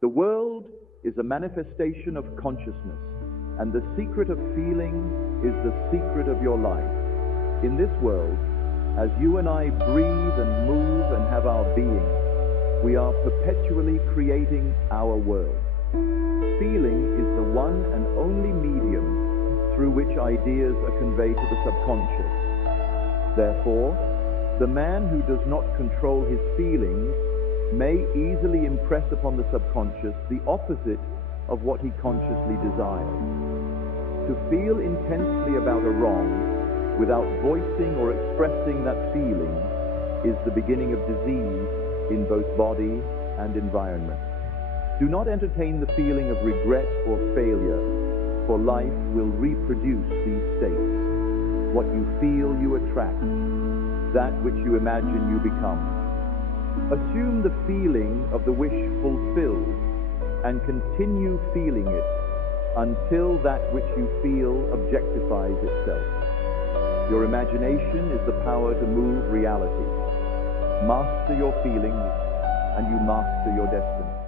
The world is a manifestation of consciousness, and the secret of feeling is the secret of your life. In this world, as you and I breathe and move and have our being, we are perpetually creating our world. Feeling is the one and only medium through which ideas are conveyed to the subconscious. Therefore, the man who does not control his feelings may easily impress upon the subconscious the opposite of what he consciously desires. To feel intensely about a wrong without voicing or expressing that feeling is the beginning of disease in both body and environment. Do not entertain the feeling of regret or failure, for life will reproduce these states. What you feel, you attract. That which you imagine, you become. Assume the feeling of the wish fulfilled and continue feeling it until that which you feel objectifies itself. Your imagination is the power to move reality. Master your feelings and you master your destiny.